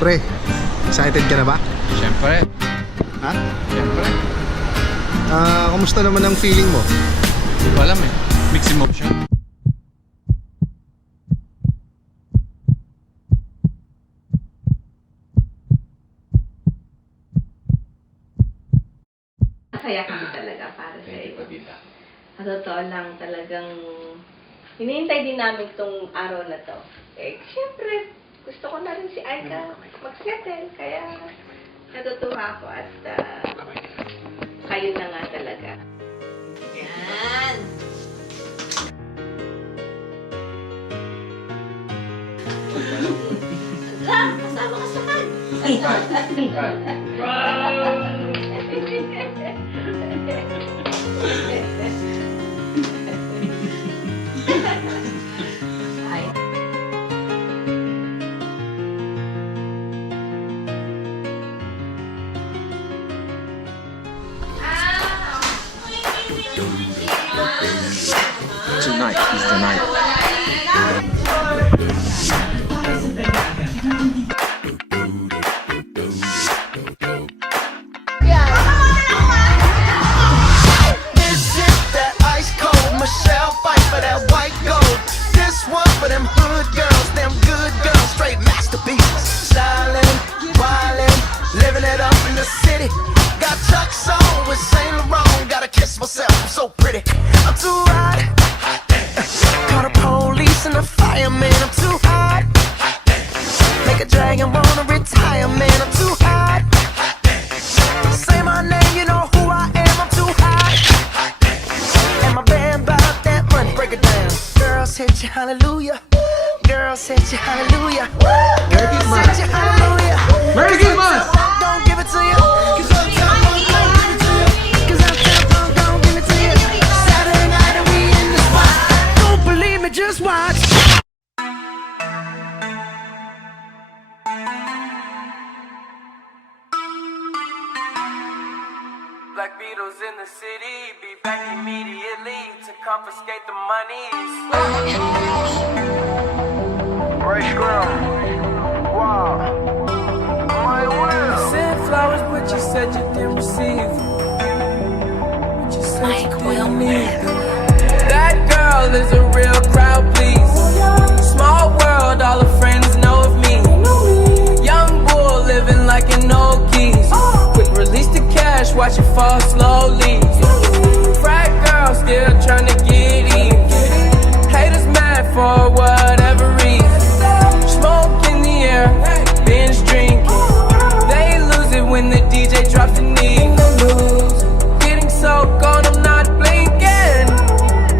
Pre, excited ka na ba? Siyempre. Ha? Siyempre. Kumusta naman ang feeling mo? Hindi ko alam eh. Mixed emotion. Masaya kami talaga para sa iyo. Sa totoo lang talagang hinihintay din namin itong araw na to. Eh, siyempre, gusto ko na rin si Aika mag-settle. Kaya natutuwa ako at kayo na nga talaga. Yan! Lang! Kasama ka sa kan! Tonight is the night. This is that ice cold Michelle fight for that white gold. This one for them hood girls, them good girls, straight masterpieces. Stylin', wildin', living it up in the city. Got Chuck's on with Saint Laurent. Gotta kiss myself, I'm so pretty. I'm too hot. Call the police and the fireman. I'm too hot. Make a dragon wanna retire, man. I'm too hot. Say my name, you know who I am. I'm too hot. And my band bought that money. Break it down. Girls hit you, hallelujah. Girls hit you, hallelujah. Girls hit you, hallelujah. Merry Christmas! Don't give it to you. 'Cause uptown don't give it to you. 'Cause uptown don't give it to you. Saturday night and we in the spot. Don't believe me, just watch. Black Beatles in the city, be back immediately to confiscate the monies. Ray Scrum, wow, my will. Sent flowers, but you said you didn't receive them. But you said you didn't need them. That girl is a real crowd, please. Small world, all her friends know of me. Young bull living like an old geese. Quick release the cash, watch it fall slowly. Frat girl still trying to get in. Haters mad for whatever reason. Smoke in the air, binge drinking. They lose it when the DJ drops the knee. Getting so gone, I'm not blinking.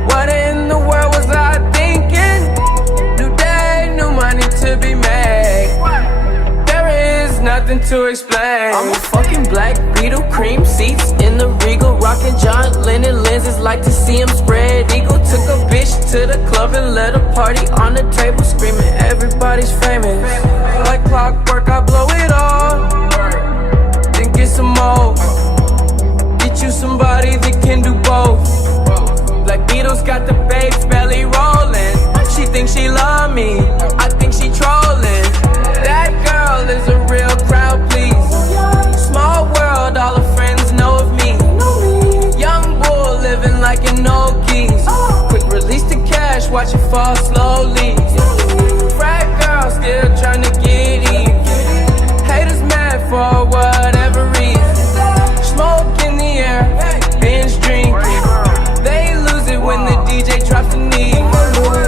What in the world was I thinking? New day, new money to be made. There is nothing to explain. I'm a fucking black Beetle, cream seats in the Regal, rocking John Lennon lenses, like to see him spread eagle. Took a bitch to the club and let a party on the table, screaming everybody's famous. Like clockwork, I blow it all, then get some more. Get you somebody that can do both. Black Beatles got the babes belly rolling. She thinks she love me, I think she trolling. That girl is a real crowd, please. Small world, all her friends know of me. Young bull living like an old geese. Quick release the cash, watch it fall slowly. Frat girl still trying to get in. Haters mad for whatever reason. Smoke in the air, binge drinking. They lose it when the DJ drops the knee.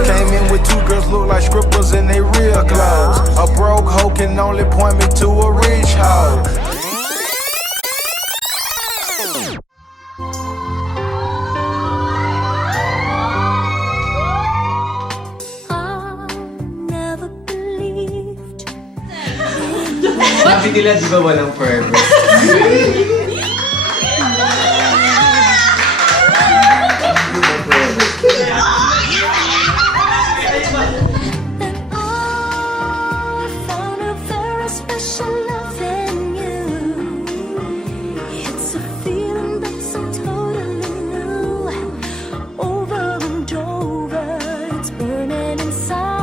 Came in with two girls look like strippers in they real clothes. A broke hoe can only point me to a rich hoe. Sabi nila, di ba walang forever? Found a very special love in you. It's a feeling that's so totally new. Over and over, it's burning inside.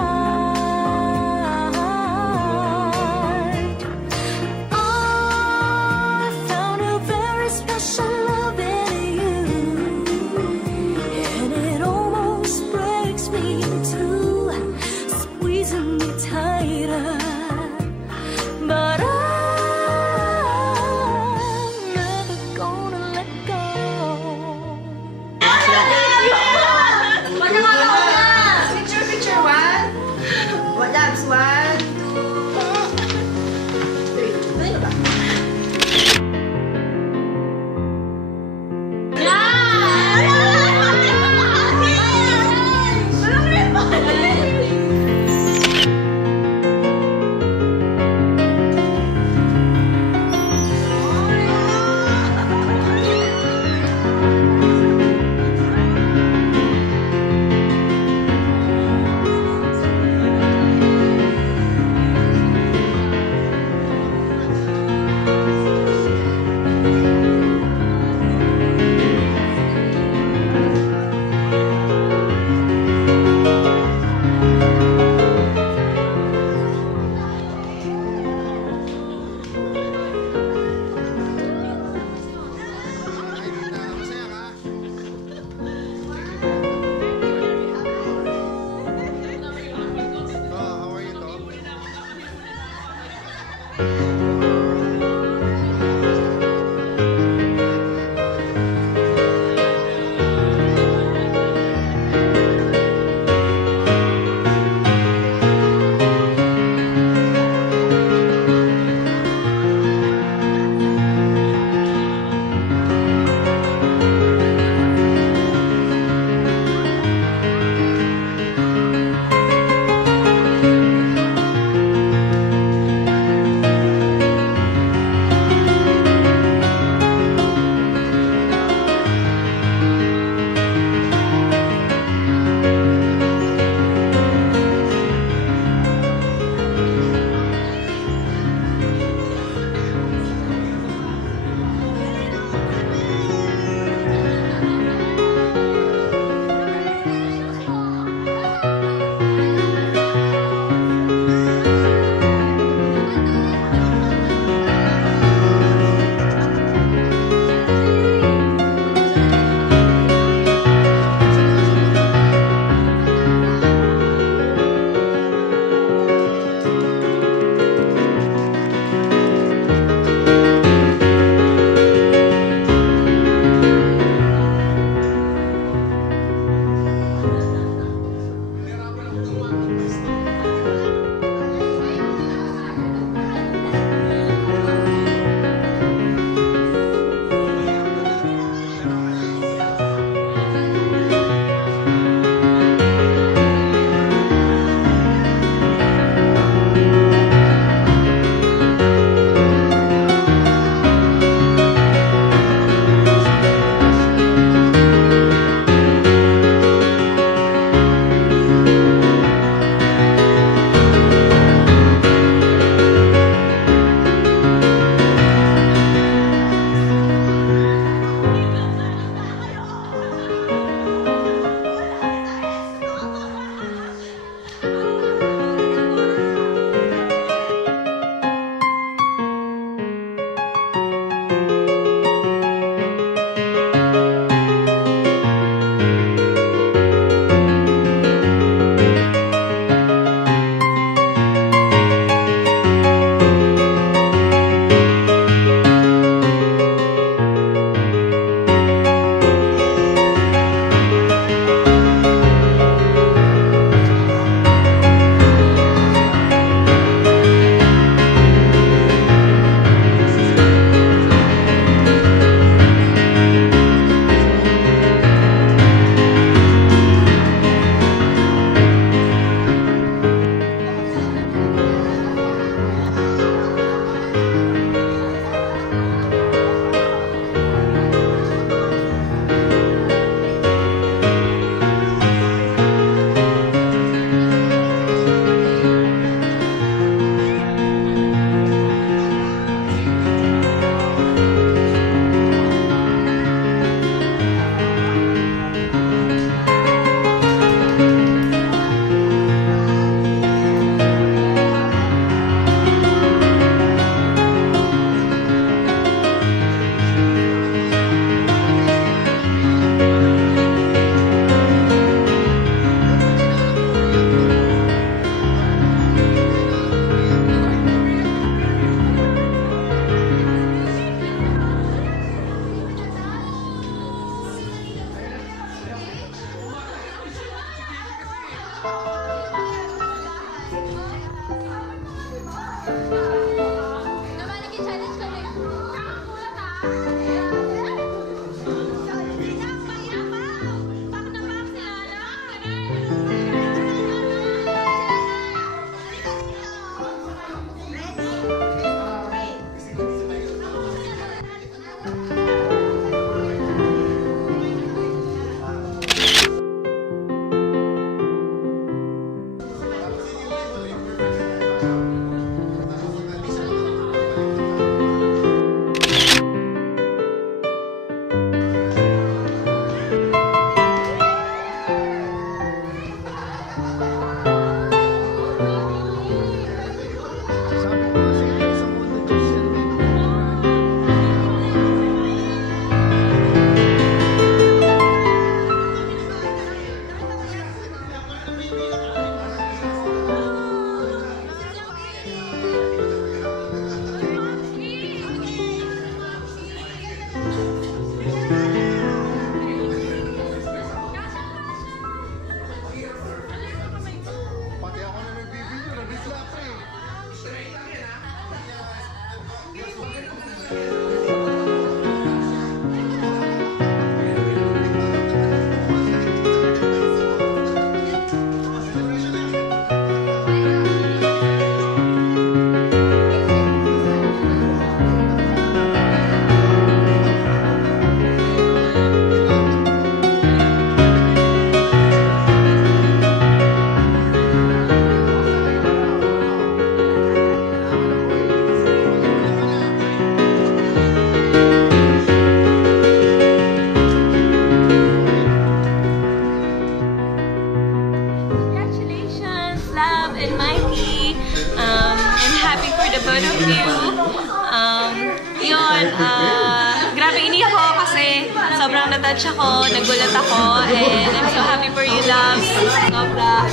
Sobrang natouch ako, nagulat ako, and I'm so happy for you, loves. Sobra.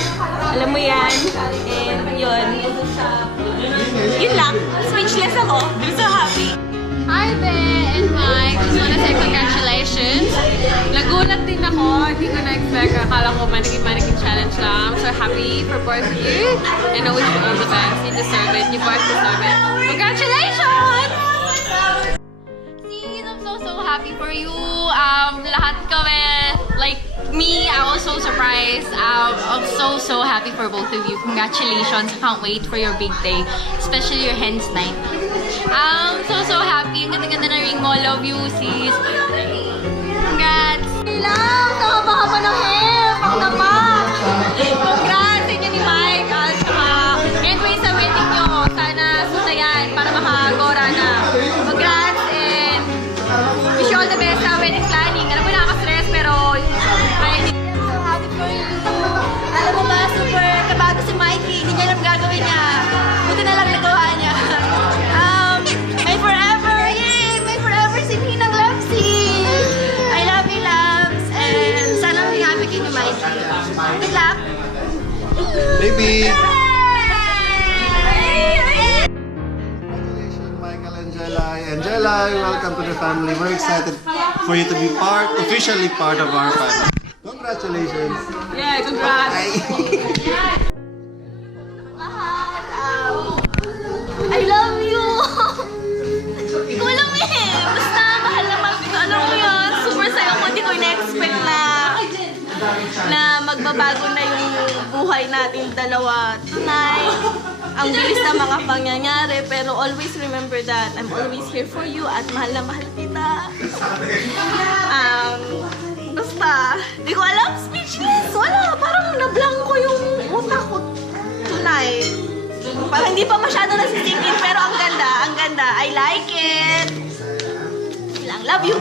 Alam mo yan. And yun. Yun lang. Speechless ako. I'm so happy. Hi there, and Mike. Just wanna say congratulations. Nagulat din ako. Hindi ko na-expect. Akala ko mannequin challenge lang. I'm so happy for both of you. And I wish you all the best. You deserve it. You both deserve it. Congratulations! See, I'm so happy for you. Lahat kami, like me, I was so surprised. I'm so happy for both of you. Congratulations. I can't wait for your big day. Especially your hen's night. I'm so happy. Ang ganda-ganda ng ring mo. Love you, sis. Congrats! Lang! Nakapahaba ng hair! Pang-dama! Congrats sa inyo ni Mike! At saka, can't wait sa wedding nyo. Sana sutayan para makagora na. Congrats and wish you all the best sa wedding planning. Alam mo, nakaka-stress pero I'm so happy for you. Alam mo ba, super kabago si Mikey. Hindi niya alam gagawin niya. Buti na lang nagawa niya. May forever! Yay! May forever si Ninang Lamsi! I love you, loves! And sana may happy kayo ni Mikey. Good luck! Baby! Yay! Congratulations, Michael and Jelay. And Jelay, welcome to the family. We're excited for you to be officially part of our family. Congratulations! Yeah, congrats! I love you! Hindi ko alam eh. Basta mahal naman ko. Alam mo yun, super saya ko. Hindi ko in-expect na magbabago na yung buhay natin dalawa tonight. Ang bilis na mga pangyayari. Pero always remember that I'm always here for you at mahal na mahal kita. Basta, hindi ko alam. Speechless. Wala. Parang nablangko yung utak ko tonight. Parang hindi pa masyado nasisingin, pero ang ganda, ang ganda. I like it. Lang, love you.